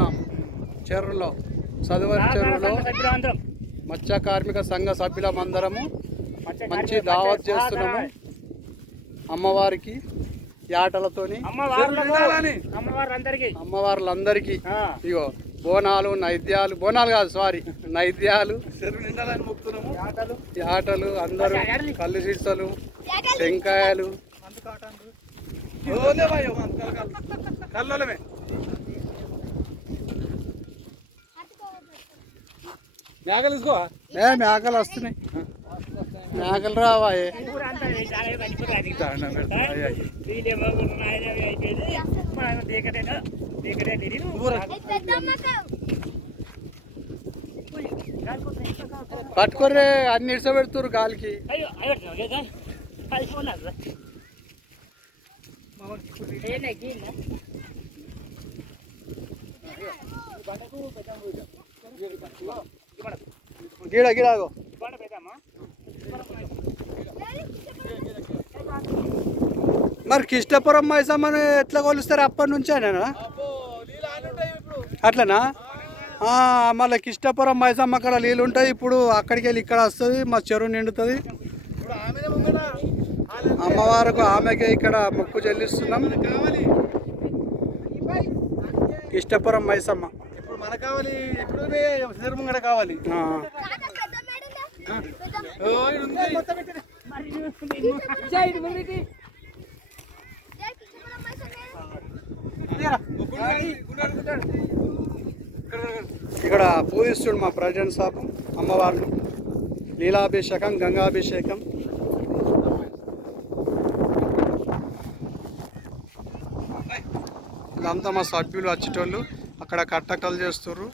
చేస్తున్నాం. చెరువులో చదువరి చెరువులో మత్స్య కార్మిక సంఘ సభ్యులమందరము మంచి దావత్ చేస్తున్నాము. అమ్మవారికి యాటలతోని అమ్మవార్లందరికీ ఇగో బోనాలు నైద్యాలు, బోనాలు కాదు సారీ నైద్యాలు, యాటలు అందరూ కళ్ళు సీసలు టెంకాయలు మేకలు తీసుకోవా? మేకలు వస్తున్నాయి, మేకలు రావాయే. పట్టుకోరే అన్ని ఇడ్స పెడుతురు గాలికి. గిడ గిడాగో మరి కిష్టపురం మైసమ్మని ఎట్లా కొలుస్తారు? అప్పటి నుంచేనా అట్లనా? మళ్ళీ కిష్టపురం మైసమ్మ అక్కడ నీళ్ళు ఉంటాయి. ఇప్పుడు అక్కడికి వెళ్ళి ఇక్కడ వస్తుంది, మా చెరువు నిండుతుంది. అమ్మవారికి ఆమెకే ఇక్కడ మొక్కు చెల్లిస్తున్నాం. కిష్టపురం మైసమ్మ మన కావాలి. ఇప్పుడు సిరుముంగడ కావాలి. ఇక్కడ పూజిస్తుడు మా ప్రెసిడెంట్ సాబ్ అమ్మవారు. లీలాభిషేకం, గంగాభిషేకం. ఇదంతా మా సభ్యులు వచ్చేటోళ్ళు అక్కడ కట్టకలు చేస్తుర్రు.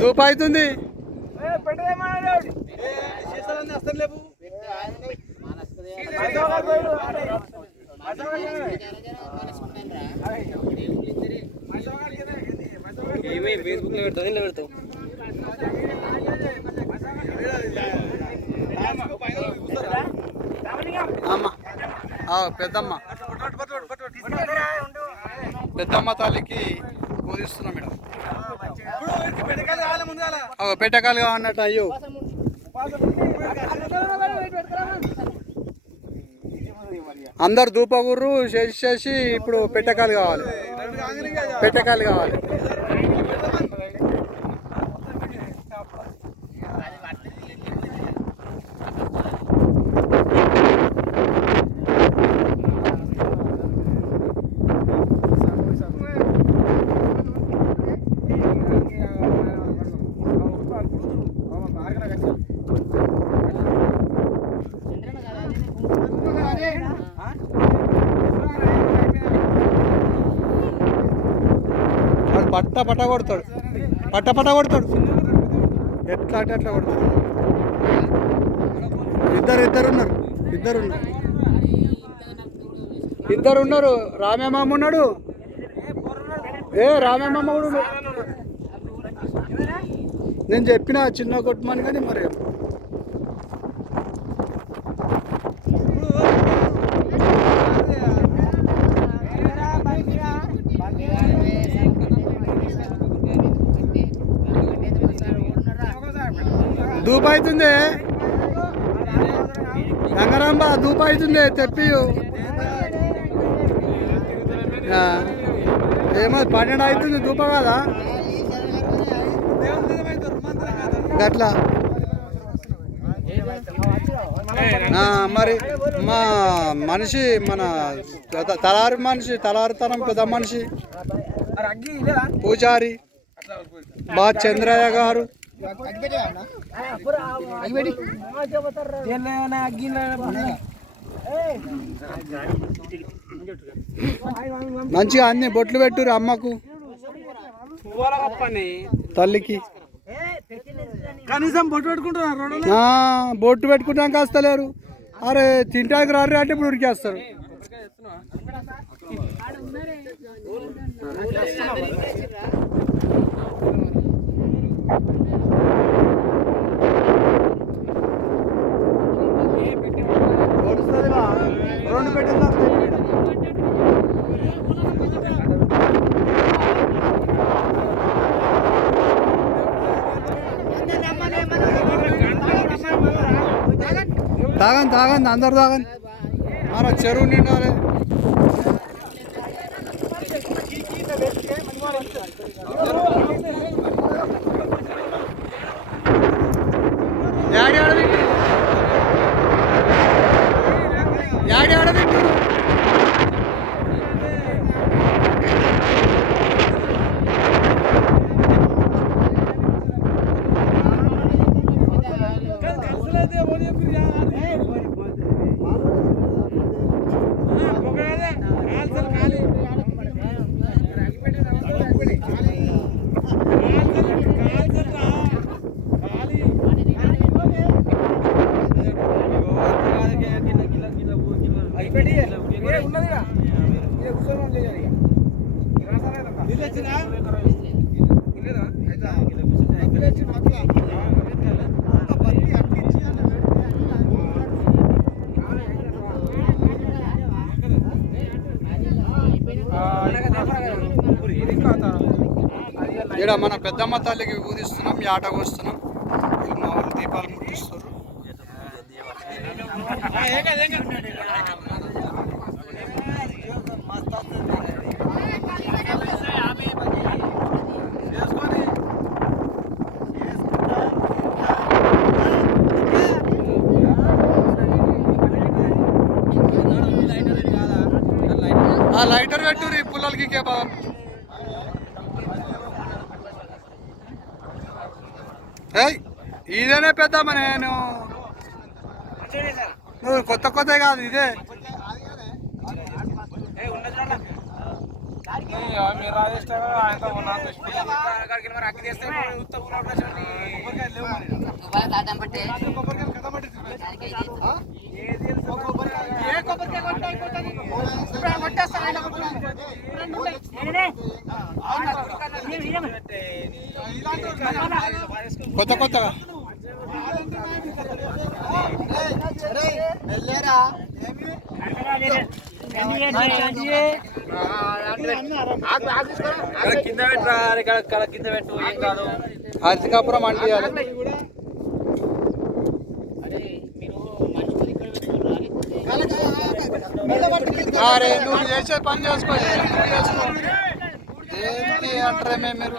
ధూప అవుతుంది. ఫేస్బుక్ లో పెడతావు. పెద్దమ్మ తల్లికి పూజిస్తున్నాం మేడం. పెట్టకాలు కావన్నట్టు. అయ్యో అందరు ధూపగుర్రు చేసి ఇప్పుడు పెట్టకాలు కావాలి. పట్ట కొడతాడు, పట్ట కొడతాడు. ఎట్లా అంటే అట్లా కొడతాడు. ఇద్దరు ఉన్నారు. రామేమామ ఉన్నాడు. రామేమామ కూడా ఉన్నాడు. నేను చెప్పిన చిన్న కొట్టమని కానీ మరి ధూప అవుతుంది. రంగరాంబ ధూప అవుతుంది, తెప్పి. ఏమో 12 అవుతుంది ధూప కదా గట్లా. మరి మా మనిషి మన తలారితనం పెద్ద మనిషి పూజారి బా చంద్రయ్య గారు. మంచిగా అన్ని బొట్లు పెట్టురు అమ్మకు తల్లికి. కనీసం బొట్టు పెట్టుకుంటున్నారు, బొట్టు పెట్టుకుంటాం కాస్తలేరు. అరే తింటానికి రారు అంటే ఇప్పుడు ఉరికేస్తారు. రెండు పెట్టిందా తాగండి తాగండి అందరు తాగండి. మన చెరువు నిండాలి. యాడి ఆడవింటు యాడి ఆడవింటు ఇక్కడ మన పెద్దమ్మ తల్లికి ఊదిస్తున్నాం, యాట కోస్తున్నాం. మా వాళ్ళు దీపాలు ముట్టిస్తారు. లైటర్ పెట్టుర్రి పుల్లలకి బాబా. ఇదేనే పెద్దమ్మ, నేను నువ్వు కొత్త కొత్త కాదు ఇదే. కొత్త కొత్తగా కింద పెట్టరా, కింద పెట్టు, ఏం కాదు. హరికాపురం అంటే అరే నువ్వు చేసే పని చేసుకో, ఏంటి అంటారే మీరు.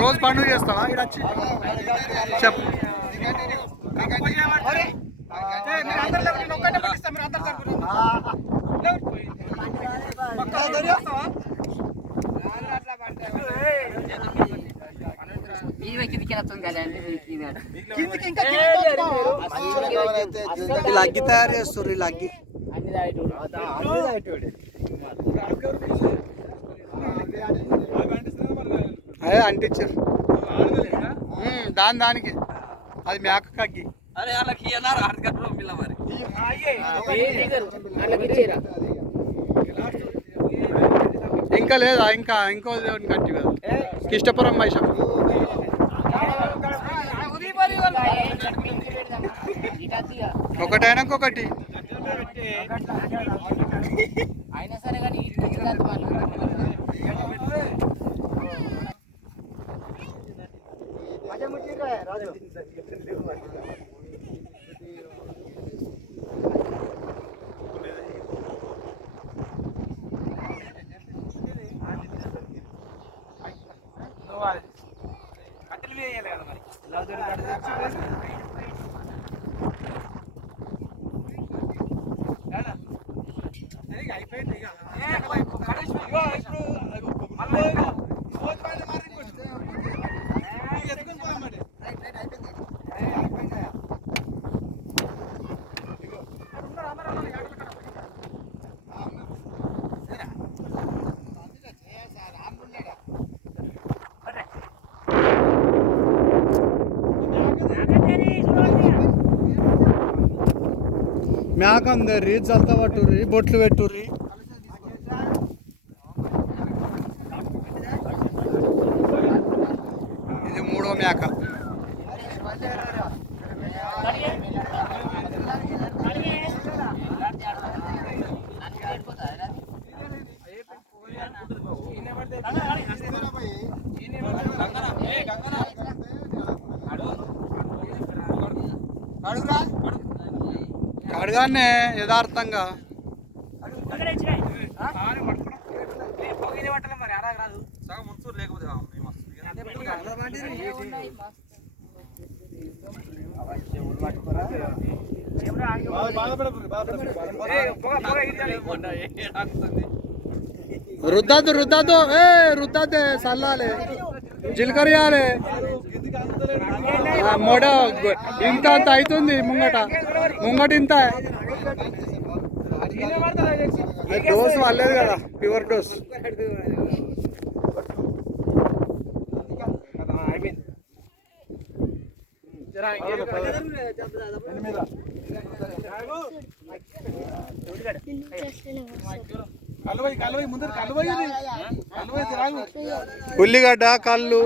రోజు పండుగ చేస్తావా ఇక్కడ వచ్చి? చెప్పు. ఇలా అగ్గి తయారు చేస్తారు, ఇలా అగ్గి అదే అంటించారు దానికి. అది మేక అగ్గి. ఇంకా లేదా? ఇంకో దేవుని కట్టి కదా, కిష్టపురం మైషం. ఒకటైనా ఇంకొకటి. అయినా సరే కానీ కట్టెలు వేయాలి కదా మరి. అయిపోయింది ఇక మేక అందర్రి జల్త పట్టుర్రి బొట్లు పెట్టుర్రి. ఇది మూడో మేక. అడగానే యథార్థంగా రుద్దద్దు రుద్దద్దు రుద్దద్దే చల్లాలి జిలకరియాలి. మొడ ఇంత అంత అవుతుంది ముంగట ఇంత డోస్ వాళ్ళేది కదా ప్యూర్ డోస్. ఉల్లిగడ్డ కళ్ళు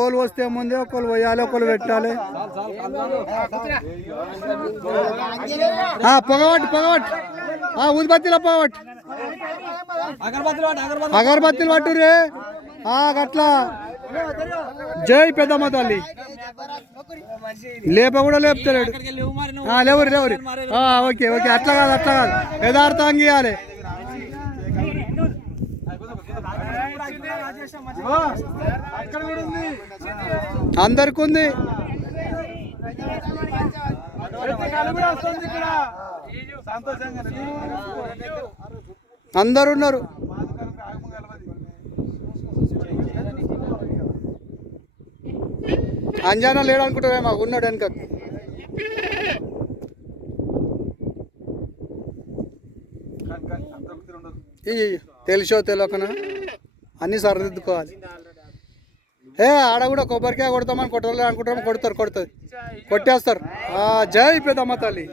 ఓలు వస్తే ముందే ఒకళ్ళు పోయాలి ఒకళ్ళు పెట్టాలి. పొగబట్టు ఊదిబత్తిలో పొగబట్టు అగరబత్తిలు పట్టు రే గట్లా. జై పెద్దమ్మ తల్లి. లేప కూడా లేపుతలేడు. లేవరు ఓకే ఓకే అట్లా కాదు యథార్థంగా ఇవ్వాలి. అందరికి ఉంది. అందరు ఉన్నారు. అంజనా లేడు అనుకుంటారే మాకు ఉన్నాడు వెనక. తెలిసో తెలియకనా అన్నీ సరిదిద్దుకోవాలి. ఆడ కూడా కొబ్బరికాయ కొడతామని కొట్టాలి అనుకుంటాము కొడుతుంది కొట్టేస్తారు. జై పెద్దమ్మ తల్లి.